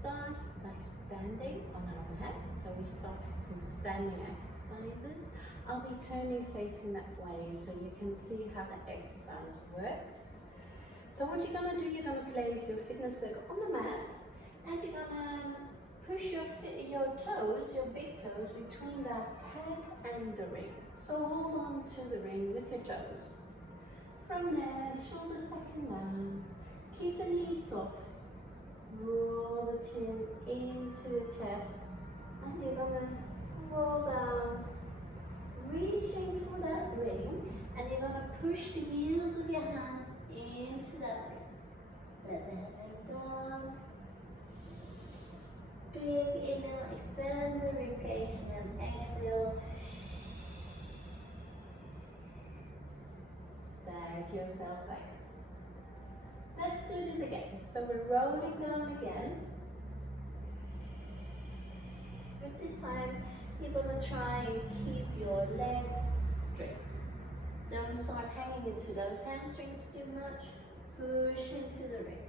start by standing on our mat. So we start with some standing exercises. I'll be turning facing that way so you can see how the exercise works. So what you're going to do, you're going to place your fitness circle on the mat and you're going to push your toes, your big toes, between the pad and the ring. So hold on to the ring with your toes. From there, shoulders back and down. Keep the knees soft. Roll the chin into the chest. And you're going to roll down, reaching for that ring. And you're going to push the heels of your hands into that ring. Let the head hang down. Big inhale, expand the ribcage, and exhale. Stag yourself back. Let's do this again. So we're rolling down again. But this time, you're going to try and keep your legs straight. Don't start hanging into those hamstrings too much. Push into the ring.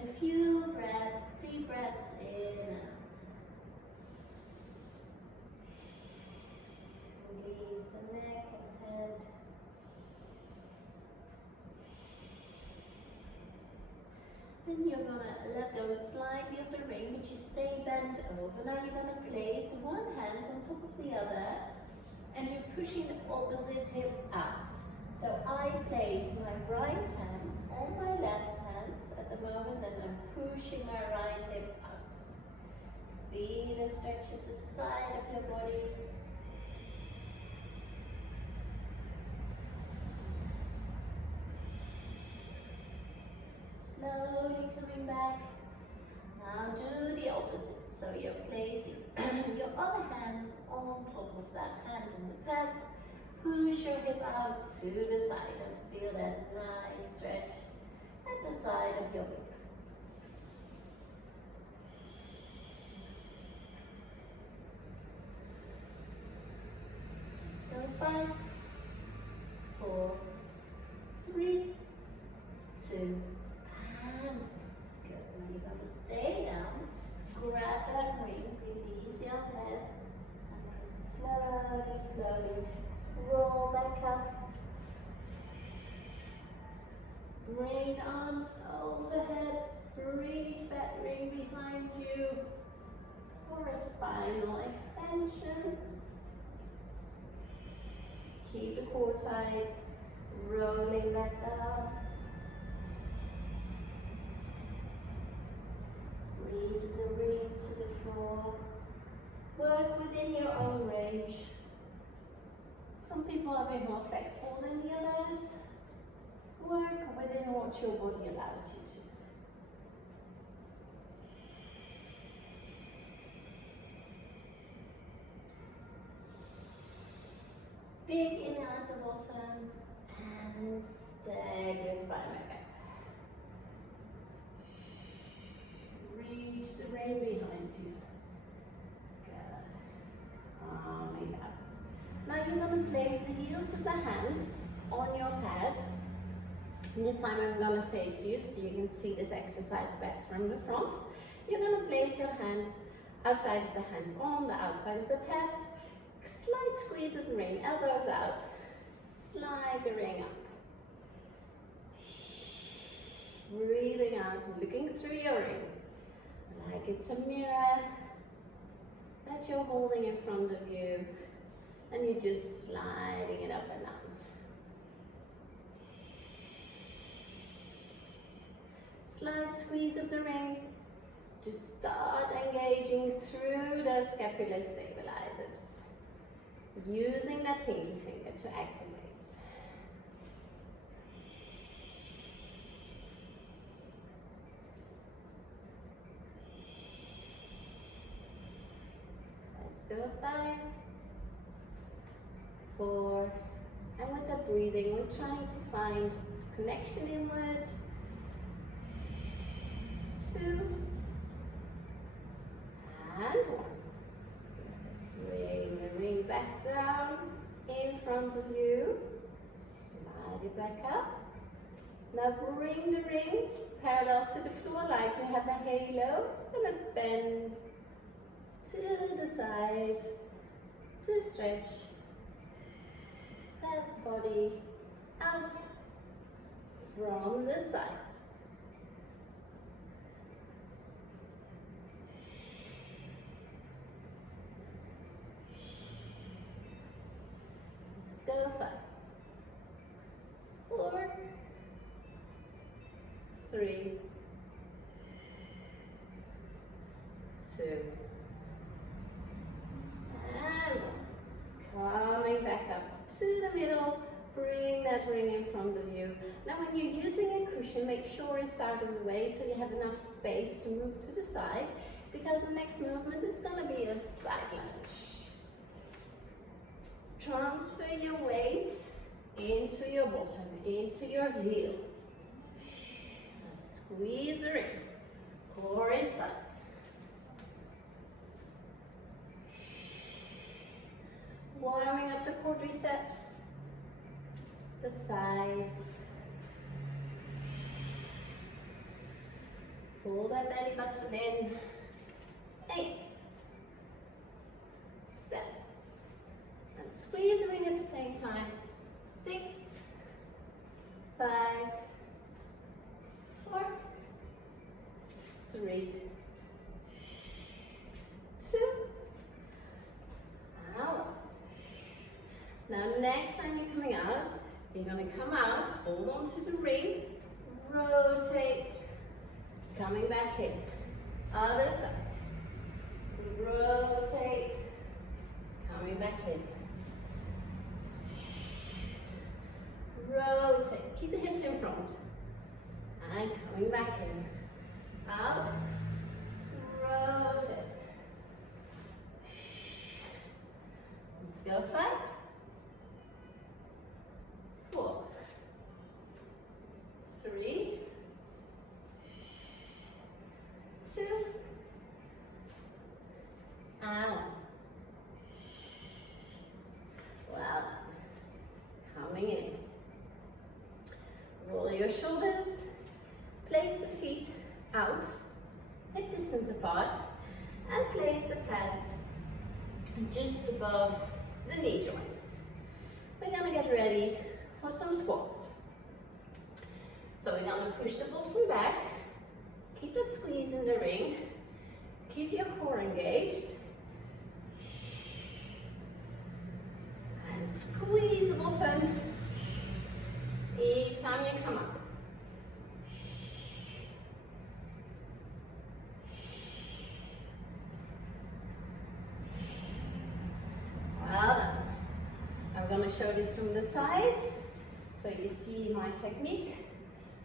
A few breaths, deep breaths in and out. Release the neck and head. Then you're going to let go slightly of the ring, but you stay bent over. Now you're going to place one hand on top of the other, and you're pushing the opposite hip out. So I place my right hand on my left hand at the moment, and I'm pushing my right hip out. Feel a stretch at the side of your body. Slowly coming back. Now do the opposite. So you're placing your other hand on top of that hand on the pad. Push your hip out to the side and feel that nice stretch at the side of your hip. Let's go 5, 4, 3, 2, and good. Now you're going to stay down, grab that ring, release your head, and then slowly roll back up. Bring arms overhead, reach that ring behind you for a spinal extension. Keep the core tight, rolling back down. Reach the ring to the floor. Work within your own range. Some people are a bit more flexible than the others. Work within what your body allows you to. Big inhale at the bottom and stag your spine back up. Reach the ring behind you. Good. Calming down. Now you're going to place the heels of the hands on your pads. And this time I'm going to face you so you can see this exercise best from the front. You're going to place your hands outside of the hands on the outside of the pads. Slight squeeze of the ring, elbows out. Slide the ring up. Breathing out, looking through your ring. Like it's a mirror that you're holding in front of you. And you're just sliding it up and down. Slight squeeze of the ring to start engaging through those scapular stabilizers. Using that pinky finger to activate. Let's go 5, 4, and with that breathing, we're trying to find connection inwards. 2, and 1. Bring the ring back down in front of you. Slide it back up. Now bring the ring parallel to the floor like you have the halo, gonna bend to the side to stretch that body out from the side. Let's go 5, 4, 3, 2, and 1. Coming back up to the middle, bring that ring in front of you. Now when you're using a cushion, make sure it's out of the way so you have enough space to move to the side, because the next movement is going to be a side lunge. Transfer your weight into your bottom, into your heel. And squeeze the ring. Core is tight. Warming up the quadriceps, the thighs. Pull that belly button in. 8, 7. And squeeze the ring at the same time. 6, 5, 4, 3, 2, out. Now next time you're coming out, you're going to come out, hold on to the ring, rotate, coming back in. Other side. Rotate, coming back in. Rotate, keep the hips in front. And coming back in. Out, rotate. Let's go 5, 4, 3, 2, out. Wow. Coming in. Roll your shoulders. Place the feet out, hip distance apart, and place the pads just above the knee joints. We're going to get ready for some squats. So we're going to push the bottom back, keep it squeezed in the ring, keep your core engaged, and squeeze the bottom each time you come up. Well done. I'm going to show this from the side so you see my technique.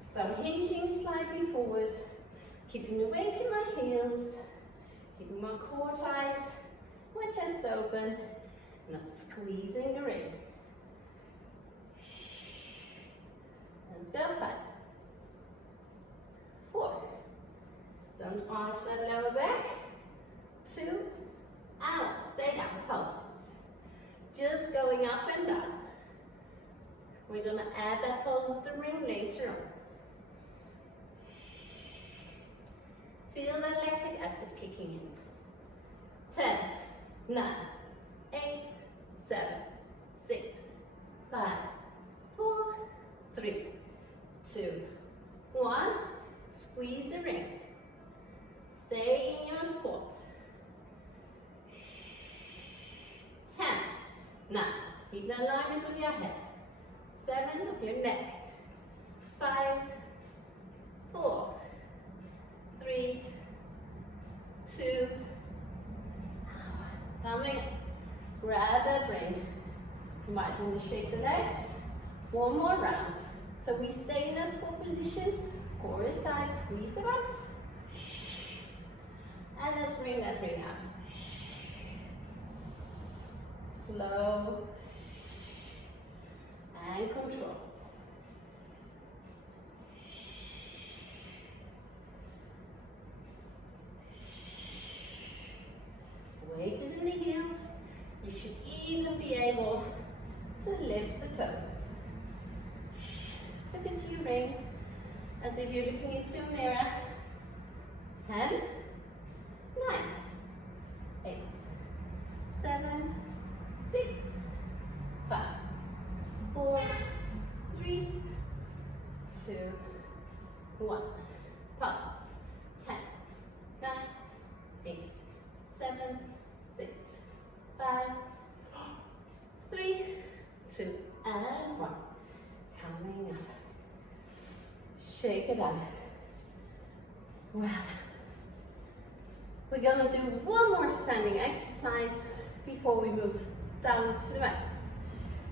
So I'm hinging slightly forward, keeping the weight in my heels, keeping my core tight, my chest open, and I'm squeezing the ring. Let's go 5, 4, don't arch that lower back, 2, out, stay down, pulses. Just going up and down. We're going to add that pulse of the ring later on. Feel that lactic acid kicking in. 10, 9, 8, 7, 6, 5, 4, 3, 2, 1. Squeeze the ring. Stay in your squat. 10, 9. Keep the alignment of your head. 7 of your neck. 5, 4, 3, 2. Coming up. Grab that ring. You might want to shake the legs. One more round. So we stay in that squat position. Core is tight. Squeeze them up. And let's bring that ring out. Slow and controlled. Weight is in the heels. You should even be able to lift the toes. Look into your ring as if you're looking into a mirror. 10, 9, 8, 7, 6, 5, 4, 3, 2, 1. Pause. 10, 9, 8, 7, 6, 5, 3, 2, and 1. Coming up. Shake it out. Well, we're gonna do one more standing exercise before we move down to the mats.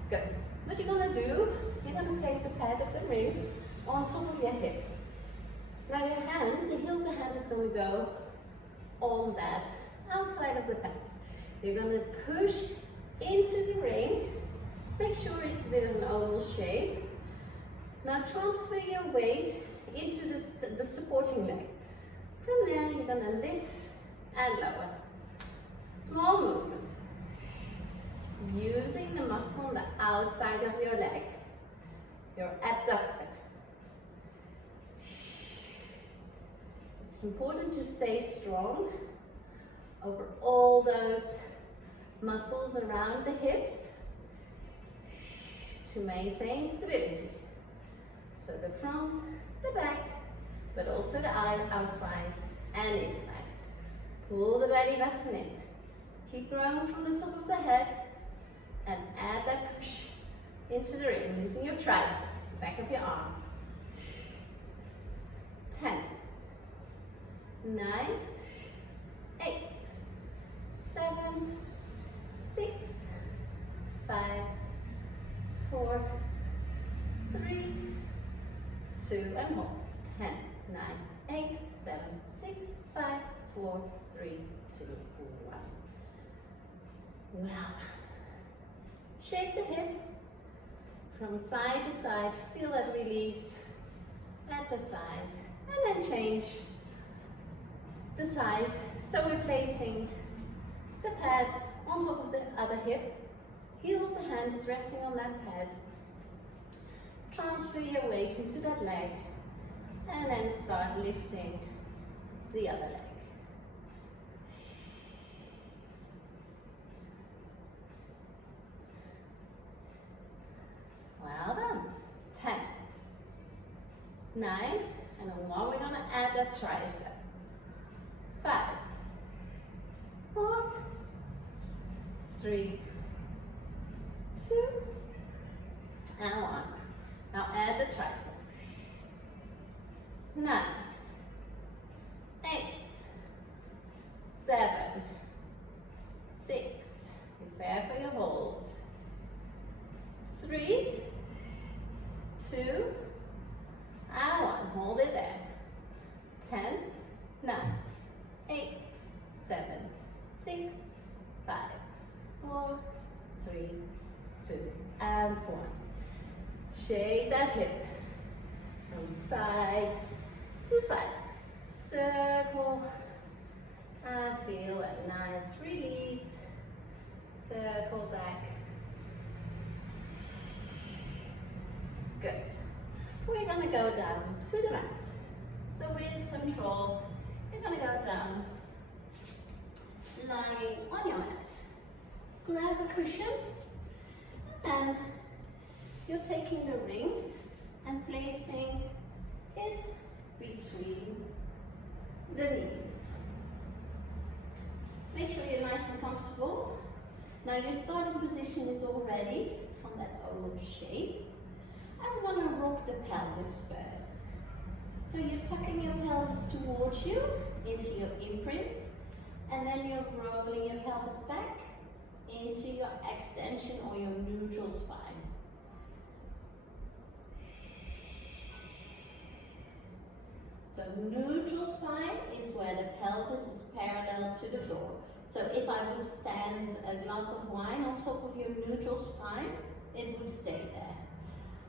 Good. What you're gonna do, you're gonna place the pad of the ring on top of your hip. Now your hand, the heel of the hand is gonna go on that outside of the pad. You're gonna push into the ring. Make sure it's a bit of an oval shape. Now transfer your weight into the supporting leg. From there, you're gonna lift and lower. Small movement. Using the muscle on the outside of your leg, your adductor. It's important to stay strong over all those muscles around the hips to maintain stability. So the front, the back, but also the outside and inside. Pull the belly button in. Keep growing from the top of the head and add that push into the ring using your triceps, the back of your arm. 10, 9, 8, 7, 6, 5, 4, 3, 2, and hold. 10, 9, 8, 7, 6, 5, 4, 3, 2, 1. Well done. Shake the hip from side to side. Feel that release at the side. And then change the side. So we're placing the pads on top of the other hip. Heel of the hand is resting on that pad. Transfer your weight into that leg and then start lifting the other leg. Well done. 10, 9, and on 1 we're going to add that tricep. 5, 4, 3, 2, and 1. Now add the tricep. 9, 8, 7, 6. Prepare for your holds. 3, 2, and 1. Hold it there. 10, 9, 8, 7, 6, 5, 4, 3, 2, and 1. Shake that hip from side to side. Circle and feel a nice release. Circle back. Good. We're going to go down to the mat. So with control, you're going to go down, lying on your mat. Grab a cushion and you're taking the ring and placing it between the knees. Make sure you're nice and comfortable. Now your starting position is already from that oval shape. And we're going to rock the pelvis first. So you're tucking your pelvis towards you into your imprint, and then you're rolling your pelvis back into your extension or your neutral spine. So neutral spine is where the pelvis is parallel to the floor. So if I would stand a glass of wine on top of your neutral spine, it would stay there.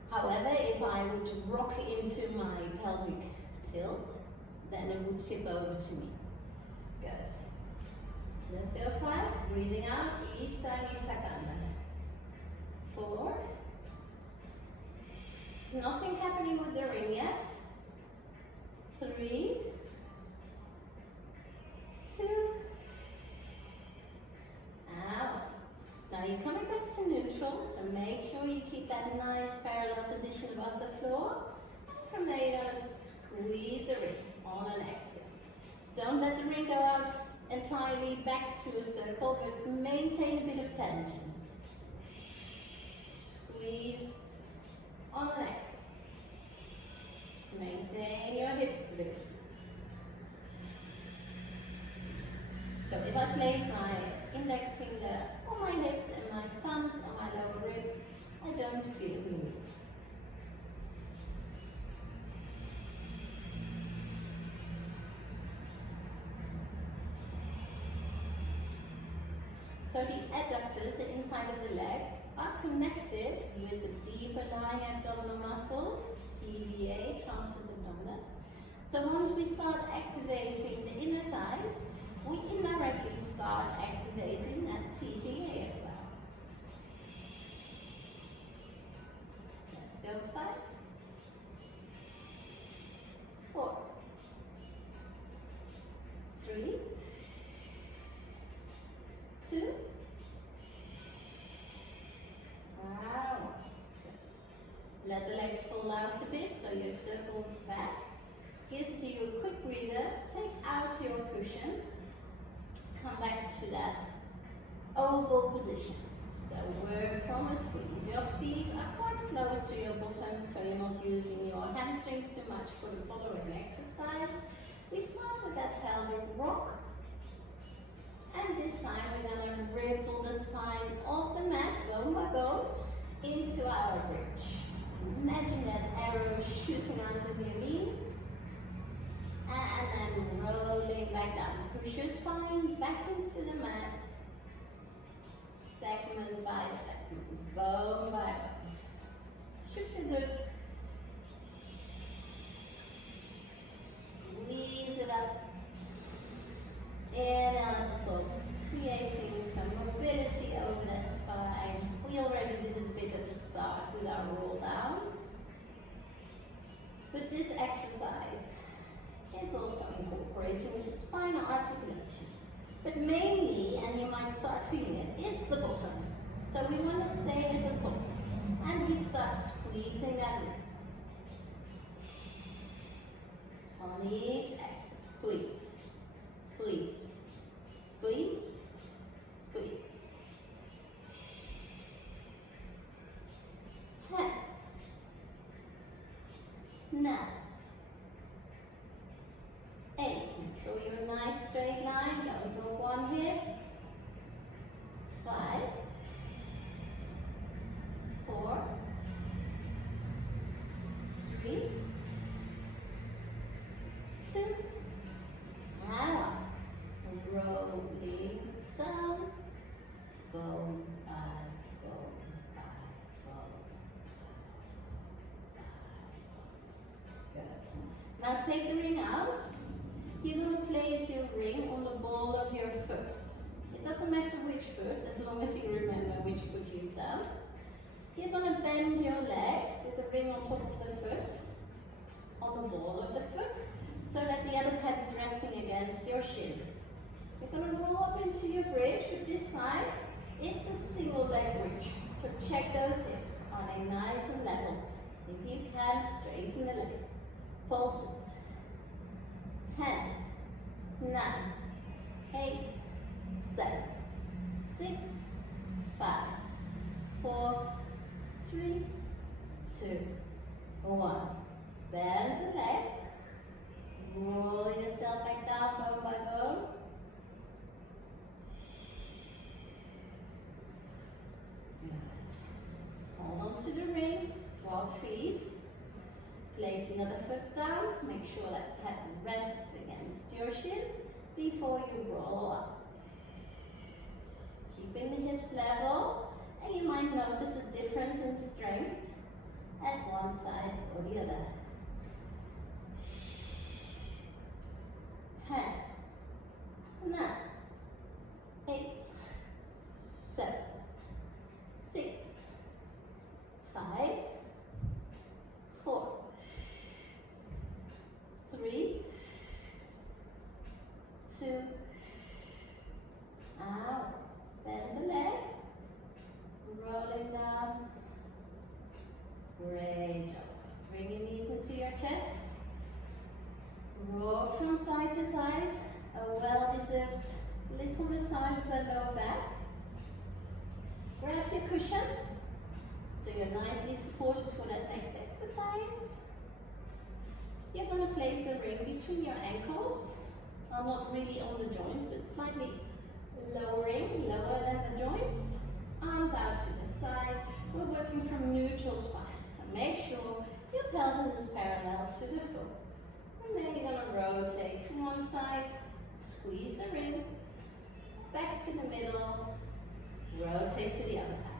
However, if I were to rock into my pelvic tilt, then it would tip over to me. Good. Let's go 5. Breathing out each time you tuck under. 4. Nothing happening with the ring yet. 3. so make sure you keep that nice parallel position above the floor. And from there, you're going to squeeze the ring on an exhale. Don't let the ring go out entirely back to a circle, but maintain a bit of tension. Squeeze on an exhale. Maintain your hips a bit. So if I place my index finger on my hips and my thumbs on my lower rib, I don't feel a move. So the adductors, the inside of the legs, are connected with the deeper lying abdominal muscles, TVA, transverse abdominis. So once we start activating the inner thighs, we indirectly start activating that TVA as well. Let's go 5, 4, 3, 2, wow. Let the legs fall out a bit so your circle's back. Gives you a quick breather. Take out your cushion. Come back to that oval position. So work from a squeeze. Your feet are quite close to your bottom, so you're not using your hamstrings too much for the following exercise. We start with that pelvic rock. And this time we're going to ripple the spine off the mat, bone by bone, into our bridge. Imagine that arrow shooting out of your knees. And then rolling back down. Push your spine back into the mat. Segment by segment, bone by bone. Should feel good. Squeeze it up. In and out, so creating some mobility over that spine. We already did a bit at the start with our roll downs. But this exercise is also incorporating the spinal articulation. But mainly, and you might start feeling it, it's the bottom. So we want to stay at the top. And we start squeezing that in. On each exhale, squeeze, squeeze, squeeze, squeeze. 10, 9, 8. Make sure you're a nice straight line. Don't drop one hip. 5, 4, 3, 2, and 1. Rolling down, bone by bone by bone. Good. Now take the ring out. You're going to place your ring on the ball of your foot. It doesn't matter which foot, as long as you remember which foot you've done. You're going to bend your leg with the ring on top of the foot, on the ball of the foot, so that the other pad is resting against your shin. You're going to roll up into your bridge, but this time it's a single leg bridge. So check those hips. Are they nice and level? If you can, straighten the leg. Pulses. 10, 9, 8, 7, 6, 5, 4, 3, 2, 1. Bend the leg. Roll yourself back down, bone by bone. Hold on to the ring, swap feet. Place another foot down, make sure that pad rests against your shin before you roll up. Keeping the hips level, and you might notice a difference in strength at one side or the other. 10, 9, 8, 7, 6, 5, 4, 3, 2, out. Bend the leg, rolling down. exercise, a well-deserved little massage of the lower back. Grab your cushion so you're nicely supported for that next exercise. You're going to place a ring between your ankles, well, not really on the joints, but slightly lowering, lower than the joints. Arms out to the side. We're working from neutral spine, so make sure your pelvis is parallel to the floor. And then you're going to rotate to one side, squeeze the ring, back to the middle, rotate to the other side.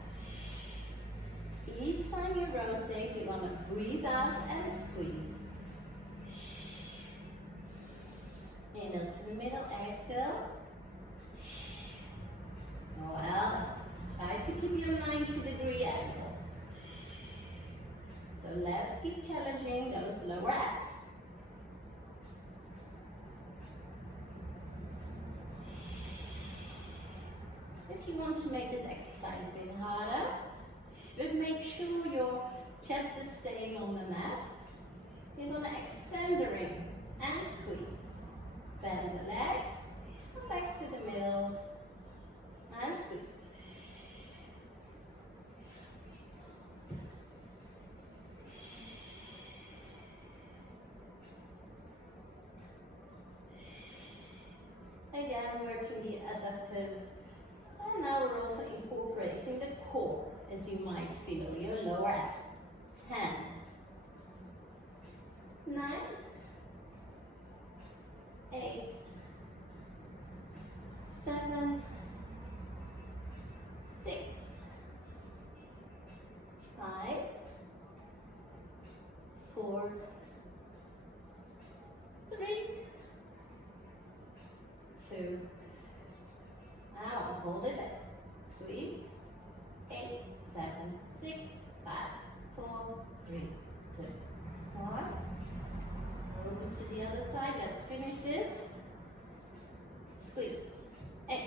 Each time you rotate, you're going to breathe out and squeeze. Inhale to the middle, exhale. Well, try to keep your 90-degree angle. So let's keep challenging those lower abs. If you want to make this exercise a bit harder, but make sure your chest is staying on the mat, you're going to extend the ring and squeeze. Bend the legs, come back to the middle, and squeeze. Again, working the adductors. And now we're also incorporating the core, as you might feel your lower abs. 10, 9, 8, 7, 6, 5, 4, 3, 2. Now hold it there. Squeeze. 8, 7, 6, 5, 4, 3, 2, 1. Over to the other side. Let's finish this. Squeeze. 8,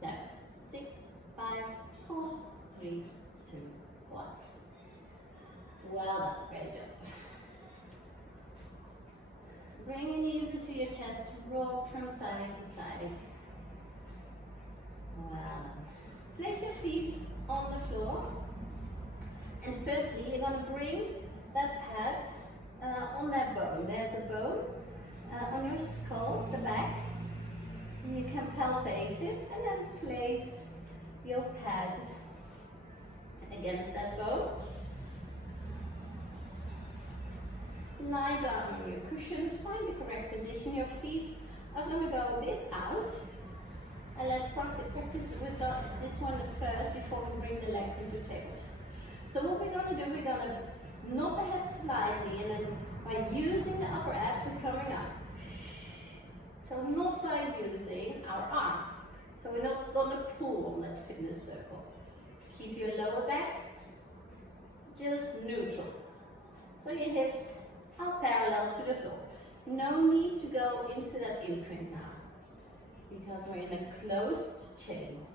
7, 6, 5, 4, 3, 2, 1. Well done. Great job. Bring your knees into your chest. Roll from side to side. Well done. Place your feet on the floor. And firstly, you're going to bring that pad on that bone. There's a bone on your skull, the back. You can palpate it and then place your pad against that bone. Lie down on your cushion, find the correct position. Your feet are going to go a bit out. And let's practice with this one first before we bring the legs into tabletop. So what we're going to do, we're going to not the head slightly, and then by using the upper abs, we're coming up. So not by using our arms. So we're not going to pull on that fitness circle. Keep your lower back just neutral. So your hips are parallel to the floor. No need to go into that imprint now, because we're in a closed chain.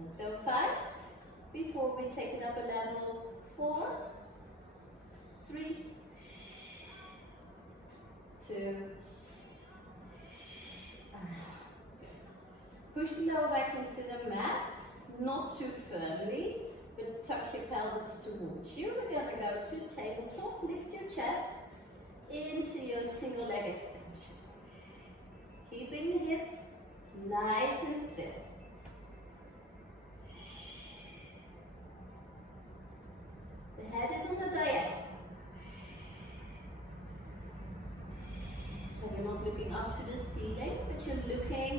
Let's go 5. Before we take it up a level, 4, 3, 2, push the lower back into the mat, not too firmly, but tuck your pelvis towards you. We're going to go to tabletop, lift your chest into your single leg extension. Keeping the hips nice and still. The head is on the diagonal. So you're not looking up to the ceiling, but you're looking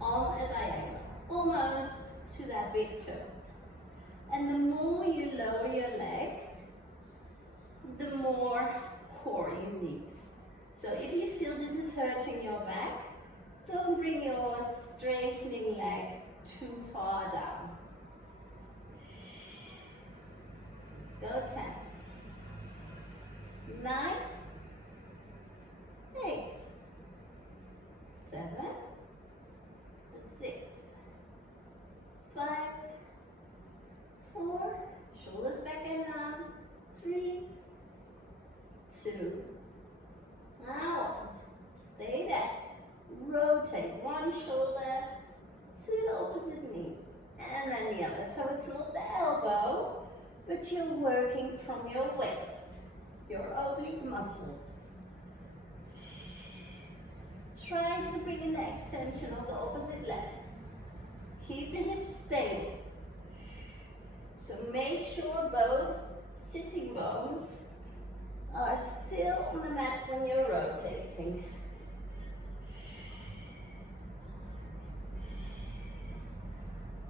on a diagonal, almost to that big toe. And the more you lower your leg, the more core you need. So if you feel this is hurting your back, don't bring your straightening leg too far down. Let's go 10, 9, 8, 7, 6, 5, 4, shoulders back and down, 3, 2, now but you're working from your waist, your oblique muscles. Try to bring in the extension of the opposite leg. Keep the hips stable. So make sure both sitting bones are still on the mat when you're rotating.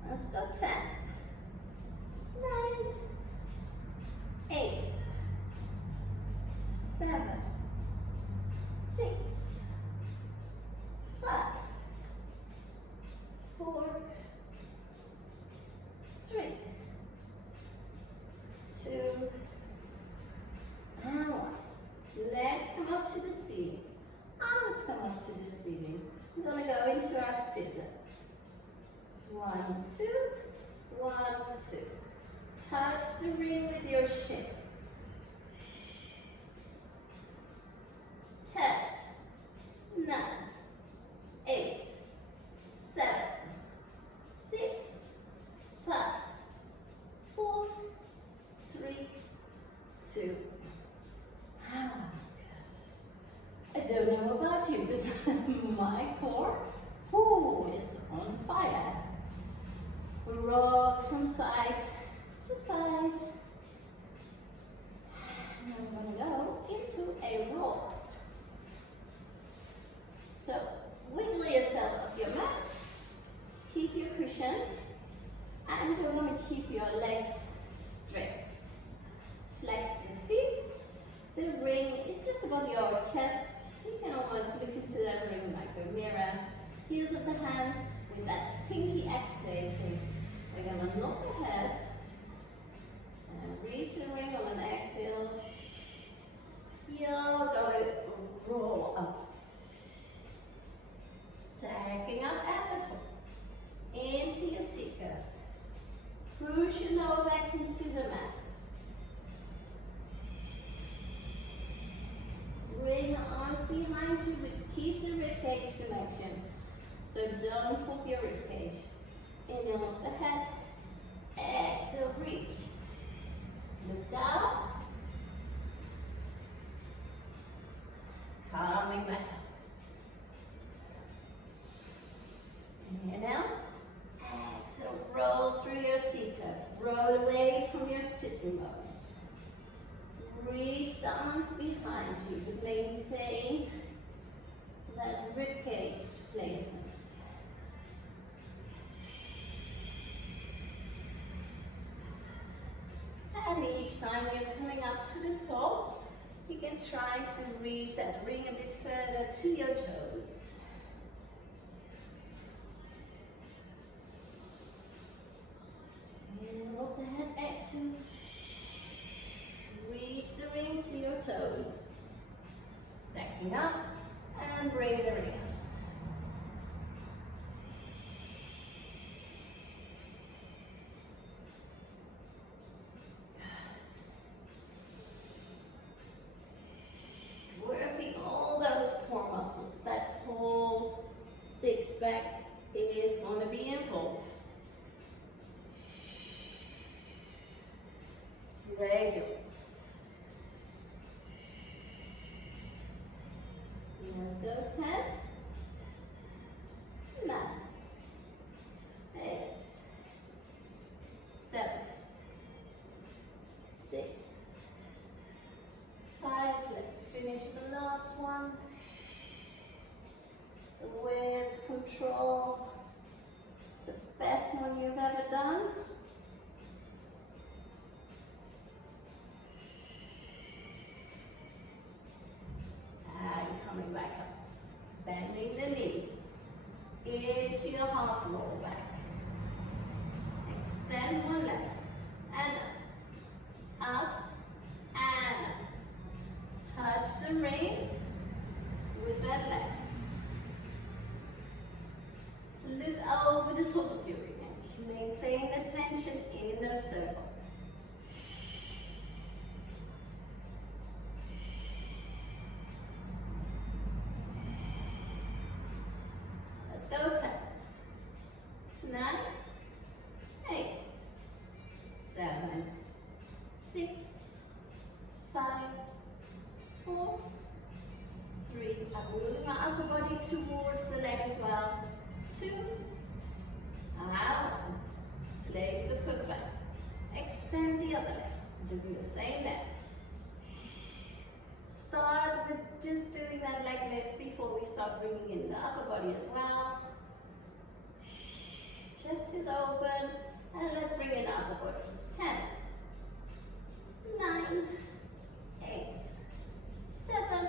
Let's go 10, 9, 8, 7, 6, 5, 4, 3, 2, and 1. Legs come up to the ceiling. Arms come up to the ceiling. We're going to go into our scissor. 1, 2, 1, 2. Touch the ring with your shin. 10, 9, 8, 7, 6, 5, 4, 3, 2. I don't know about you, but my core, it's on fire. Rock from side to side. Now we're going to go into a roll. So wiggle yourself up your mat, keep your cushion, and you're going to keep your legs straight. Flex the feet. The ring is just above your chest. You can almost look into that ring like a mirror. Heels of the hands with that pinky activating. We're going to knock the head and reach the ring on an exhale. You're going to roll up. Stacking up at the top. Into your seeker. Push your nose back into the mat. Bring the arms behind you, but keep the ribcage connection. So don't hook your ribcage. Inhale up the head. Exhale, reach. Look down. Coming back up. Inhale. Exhale, roll through your seeker. Roll away from your sitting bones. Reach the arms behind you, but maintain that ribcage placement. And each time you're coming up to the top, you can try to reach that ring a bit further to your toes. And look the head, exhale. Reach the ring to your toes. Stacking up and bring the ring up. Working all those core muscles. That whole six pack is going to be involved. Very good. Let's go 10, 9, 8, 7, 6, 5. Let's finish the last one. With control, the best one you've ever done. And coming back up. Bending the knees into your half roll back. Extend one leg and up and up. Touch the ring with that leg. Look over the top of your ring. Maintain the tension in the circle. Go 10, 9, 8, rolling your upper body towards the leg as well. 2, out, place the foot back. Extend the other leg. Do the same leg. Start with just doing that leg lift before we start bringing in the upper body as well. Chest is open, and let's bring in upper body. 10, 9, 8, 7,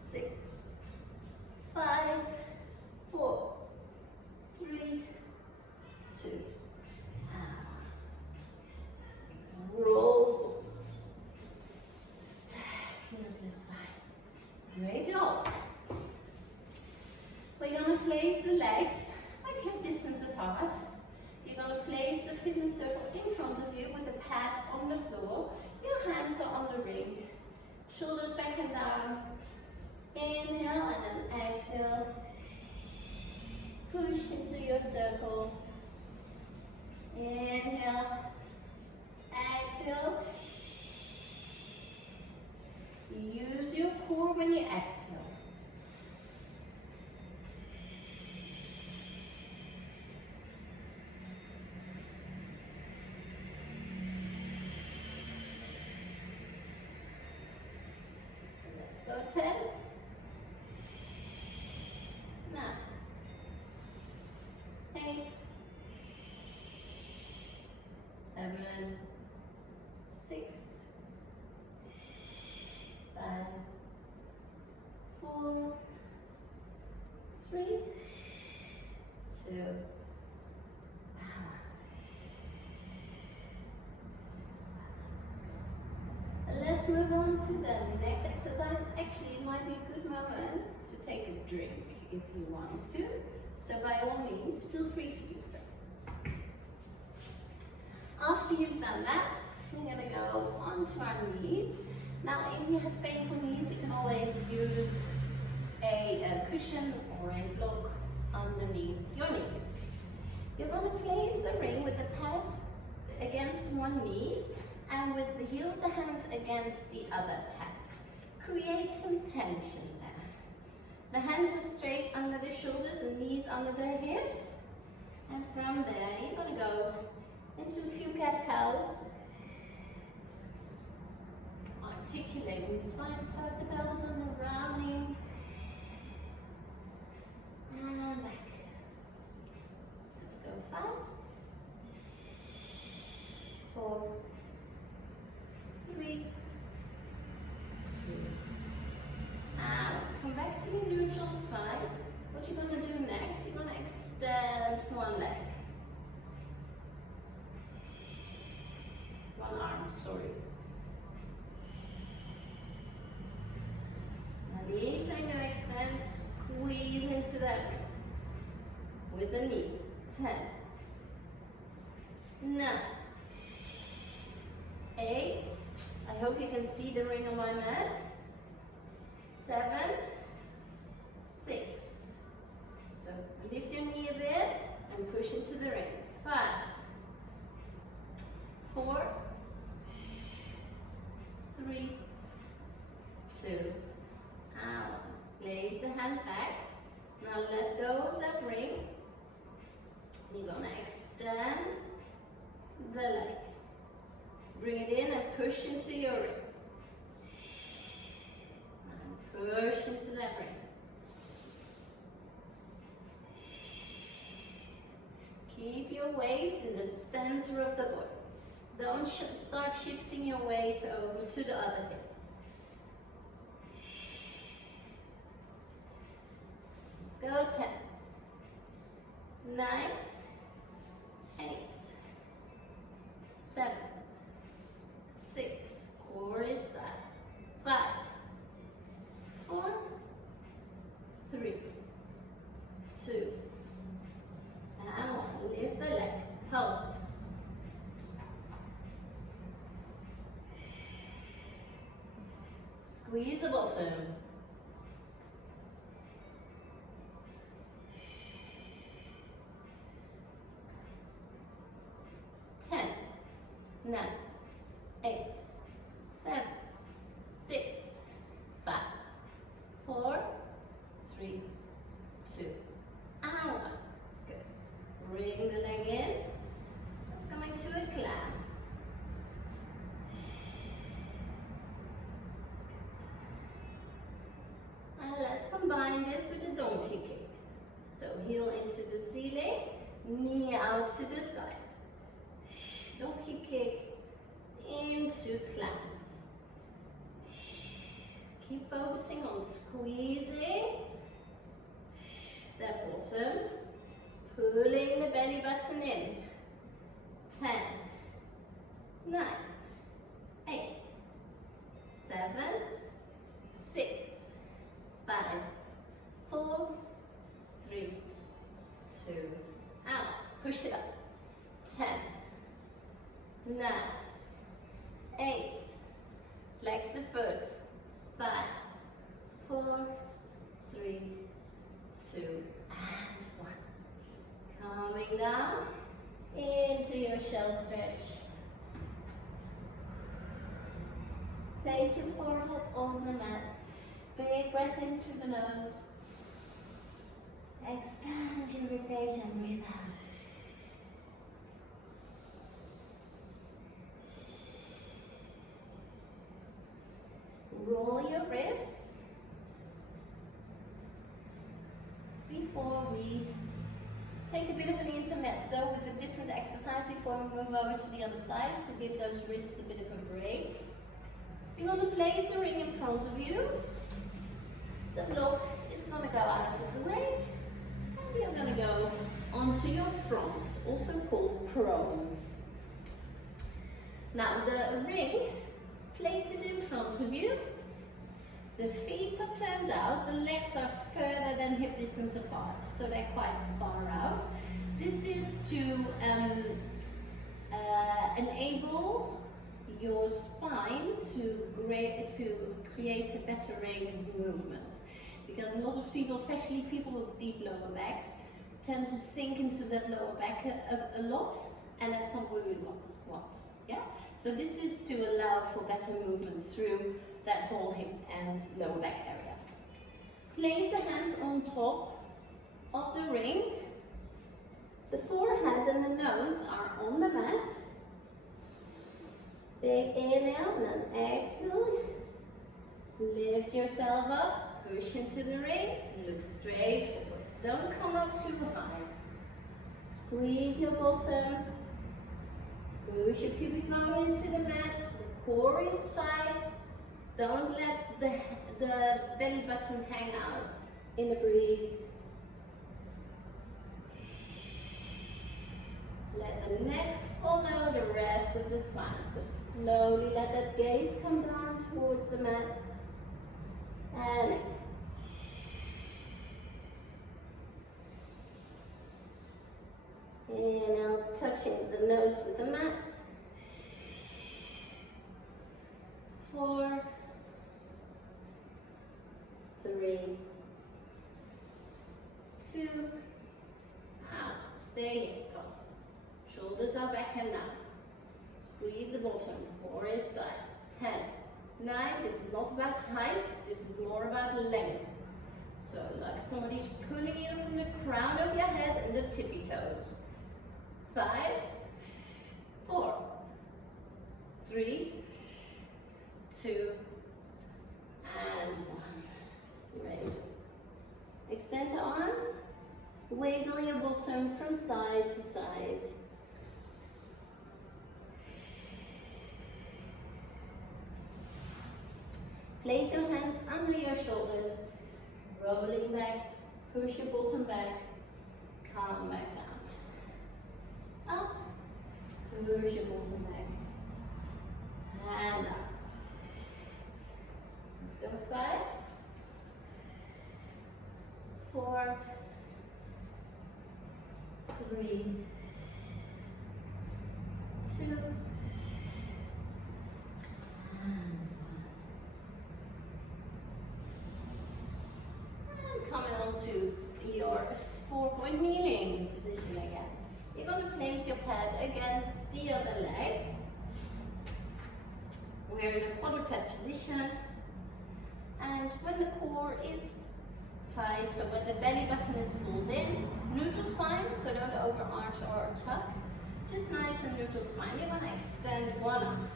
6, 5, 4, 3, 2, roll forward. Stacking up your spine. Great job. We're going to place the legs like hip distance apart. You're going to place the fitness circle in front of you with the pad on the floor. Your hands are on the ring. Shoulders back and down. Inhale and then exhale. Push into your circle. Inhale. Exhale. Use your core when you exhale. Let's go 10. 9. 8. 7. 6. 5. 4. 3. 2. Let's move on to the next exercise. Actually, it might be a good moment to take a drink if you want to. So by all means, feel free to do so. After you've done that, we're going to go onto our knees. Now, if you have painful knees, you can always use a cushion or a block underneath your knees. You're going to place the ring with the pad against one knee and with the heel of the hand against the other hand. Create some tension there. The hands are straight under the shoulders and knees under the hips. And from there, you're going to go into a few cat-cows. Articulating the spine, tuck the pelvis under, rounding. And back. Let's go 5, 4, 3, 2. Now, come back to your neutral spine. What you're going to do next, you're going to extend one leg. One arm, sorry. Now, each time you extend, squeeze into that ring with the knee. 10, 9, 8. I hope you can see the ring on my mat. 7, 6. So lift your knee a bit and push into the ring. 5, 4, 3, 2. Out. Place the hand back. Now let go of that ring. You're gonna extend the leg. Bring it in and push into your ring. And push into that ring. Keep your weight in the center of the body. Don't start shifting your weight over to the other hip. Let's go 10, 9, 8, 7, 6, core is tight, 5, 4, 3, 2, and 1. Lift the leg, pulses. Squeeze the bottom. 10, 9, 8, 7, 6, 5, 4, 2, and 1. Good. Bring the leg in. Let's come into a clam. And let's combine this with a donkey kick. So heel into the ceiling, knee out to the side. Donkey kick into clam. Keep focusing on squeezing that bottom, pulling the belly button in. 10, 9, 8, 7, 6, 5, 4, 3, 2, out. Push it up. 10, 9, 8, flex the foot. 5, 4, 3, 2, and 1. Coming down into your shell stretch. Place your forehead on the mat. Big breath in through the nose. Expand your ribcage and breathe out. Roll your wrists before we take a bit of an intermezzo with a different exercise before we move over to the other side, so give those wrists a bit of a break. You want to place the ring in front of you. The block is going to go out of the way, and you're going to go onto your front, also called prone. Now the ring, place it in front of you. The feet are turned out, the legs are further than hip distance apart, so they're quite far out. This is to enable your spine to create a better range of movement. Because a lot of people, especially people with deep lower backs, tend to sink into that lower back a lot, and that's not what we want. Yeah? So this is to allow for better movement through that whole hip and lower back area. Place the hands on top of the ring. The forehead and the nose are on the mat. Big inhale and then exhale. Lift yourself up, push into the ring, look straight forward. Don't come up too high. Squeeze your bottom. Push your pubic bone into the mat. The core is tight. Don't let the belly button hang out in the breeze. Let the neck follow the rest of the spine. So slowly let that gaze come down towards the mat. And exhale. Inhale, touching the nose with the mat. 4, 3, 2, out. Stay here, guys. Shoulders are back and down. Squeeze the bottom, core is tight. 10, 9, this is not about height, this is more about length. So like somebody's pulling you from the crown of your head and the tippy toes. 5, 4, 3, 2, and 1. Great. Extend the arms. Wiggle your bottom from side to side. Place your hands under your shoulders. Rolling back. Push your bottom back. Come back down. Up. Push your bottom back. And up. Let's go. 5, 4, 3, 2, and 1. And coming on to your 4-point kneeling position again. You're going to place your pad against the other leg. We're in a quadruped position, and when the core is tight, so when the belly button is pulled in, neutral spine, so don't overarch or tuck. Just nice and neutral spine. You're going to extend one arm.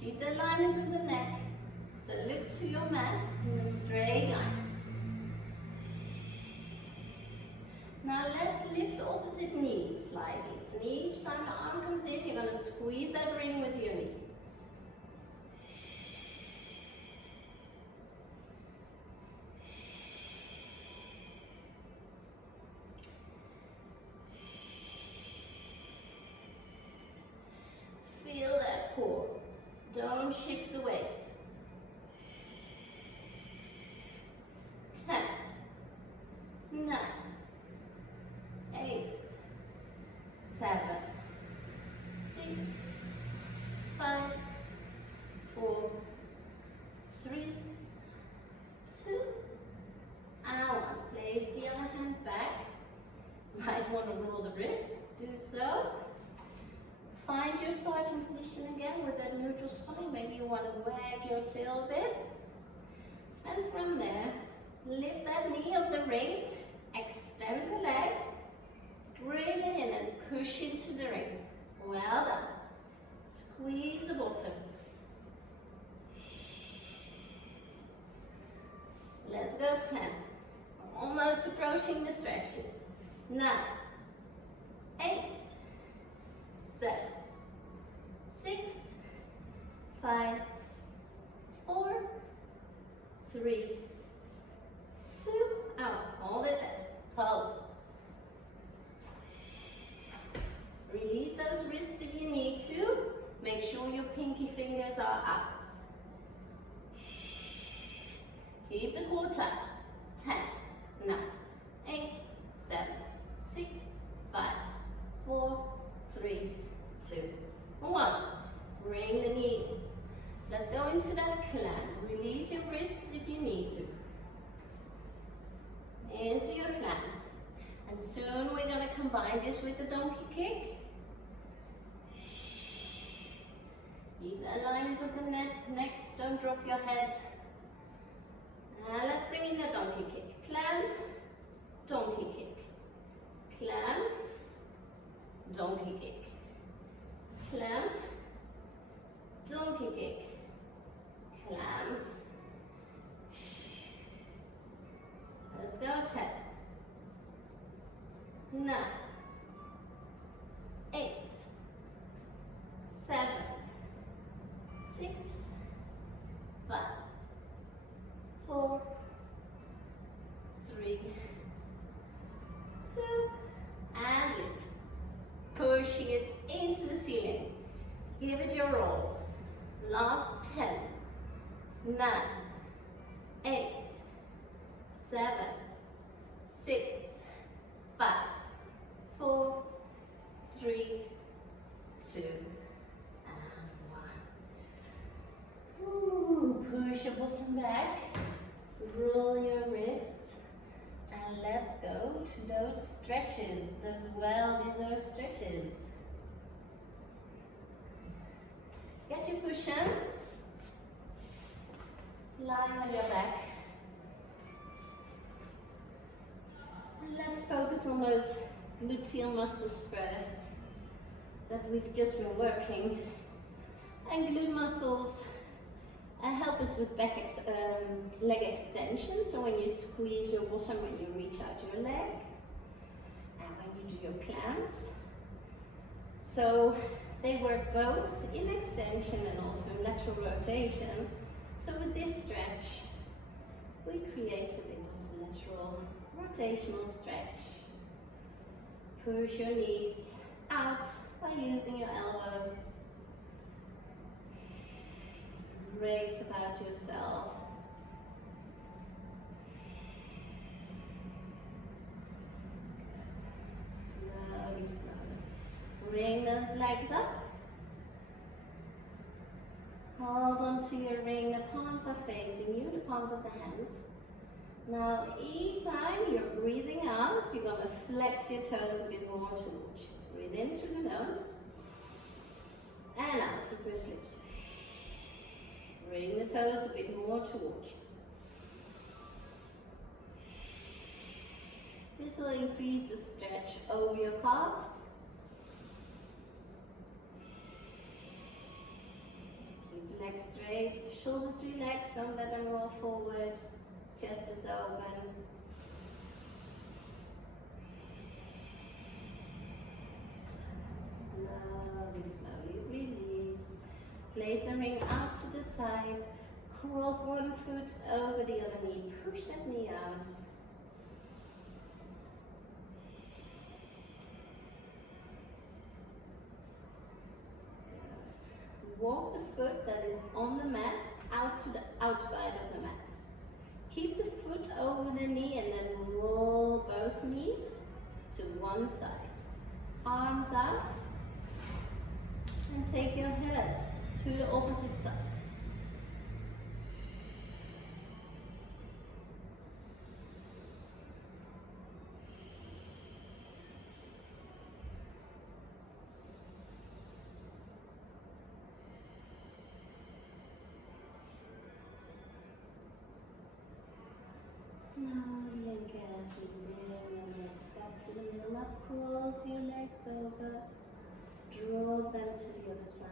Keep the alignment of the neck. So look to your mat in a straight line. Now let's lift the opposite knee slightly. And each time the arm comes in, you're going to squeeze that ring with your knee. Feel that core. Don't shift the weight. 10, 9, 8, 7, 6, 5, 4, 3, 2, and 1. Place the other hand back. Might want to roll the wrists. Do so. Find your starting position again with that neutral spine. Maybe you want to wag your tail a bit. And from there, lift that knee of the ring, extend the leg, bring it in and push into the ring. Well done. Squeeze the bottom. Let's go 10. We're almost approaching the stretches. 9, 8, 7, 6, 5, 4, 3, 2, out. Hold it there. Pulses. Release those wrists if you need to. Make sure your pinky fingers are out. Keep the core tight. 10, 9, 8, 7, 6, 5, 4, 3, 2, 1. Bring the knee. Let's go into that clamp. Release your wrists if you need to. Into your clamp. And soon we're going to combine this with the donkey kick. Keep the alignment of the neck. Don't drop your head. And let's bring in the donkey kick. Clamp, donkey kick. Clamp, donkey kick. Clamp, donkey kick. Clamp. Let's go 10, 9, 8, 7, 6, 5, 4, 3, 2, and lift. Pushing it into the ceiling. Give it your roll. Last 10, 9, 8, 7, 6, 5, 4, 3, 2, and 1. Ooh, push your bottom back, roll your wrists, and let's go to those stretches, those well-deserved stretches. Get your cushion, lie on your back. And let's focus on those gluteal muscles first that we've just been working. And glute muscles help us with leg extension. So when you squeeze your bottom, when you reach out your leg, and when you do your clamps. So they work both in extension and also in lateral rotation. So with this stretch, we create a bit of lateral rotational stretch. Push your knees out by using your elbows. Raise about yourself. Slowly, slowly. Bring those legs up. Hold on to your ring. The palms are facing you, the palms of the hands. Now, each time you're breathing out, you're going to flex your toes a bit more towards you. Breathe in through the nose. and out, so first lift. Bring the toes a bit more towards you. This will increase the stretch over your calves. Keep legs straight, shoulders relaxed, don't let them roll forward, chest is open. Slowly release. Place the ring out to the side, cross one foot over the other knee, push that knee out. Walk the foot that is on the mat out to the outside of the mat. Keep the foot over the knee and then roll both knees to one side. Arms out and take your head to the opposite side. Slowly and carefully bring your legs back to the middle, up, cross your legs over, draw them to the other side.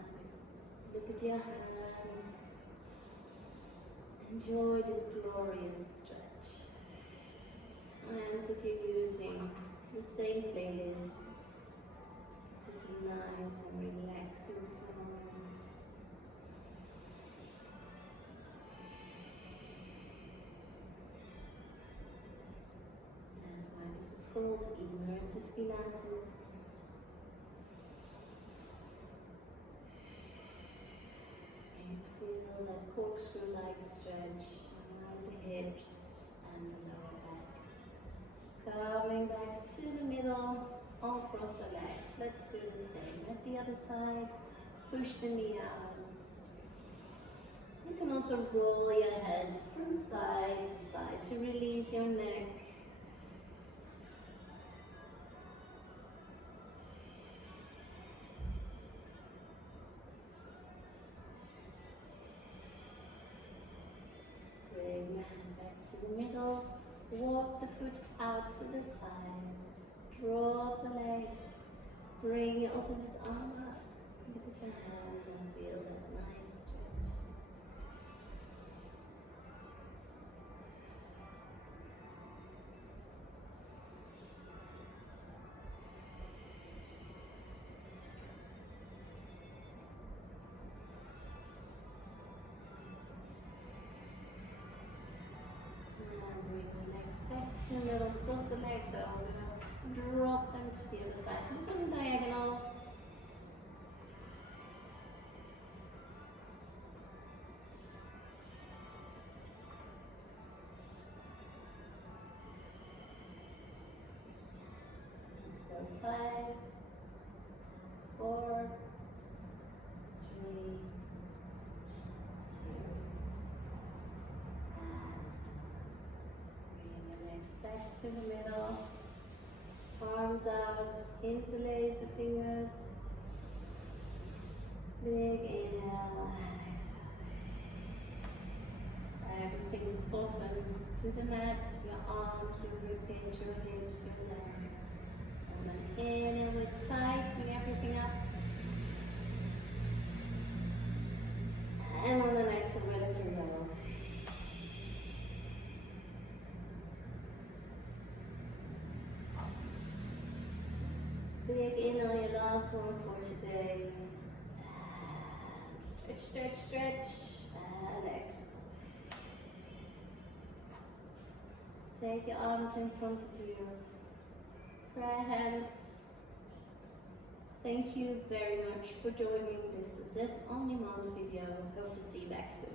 Look at your hands. Enjoy this glorious stretch. And if you're using the same playlist, this is a nice and relaxing song. That's why this is called immersive Pilates. And feel that corkscrew-like stretch around the hips and the lower back. Coming back to the middle, across the legs. Let's do the same. At the other side, push the knee out. You can also roll your head from side to side to release your neck. Bring your hand back to the middle. Walk the foot out to the side. Drop the legs. Bring your opposite arm out. Look at your hand and feel that nice stretch. And bring the legs back to the middle. Cross the legs over. Drop them to the other side. Look on the diagonal. Let's go 5, 4, 3, 2, and bring the legs back to the middle. Arms out, interlace the fingers. Big inhale and exhale. Everything softens to the mat, your arms, your ribcage, your hips, your legs. And then inhale with tightening everything up. And on the exhale, let it go. Big inhale, your last one for today. Stretch, stretch, stretch, and exhale. Take your arms in front of you. Prayer hands. Thank you very much for joining this ZES On Demand video. Hope to see you back soon.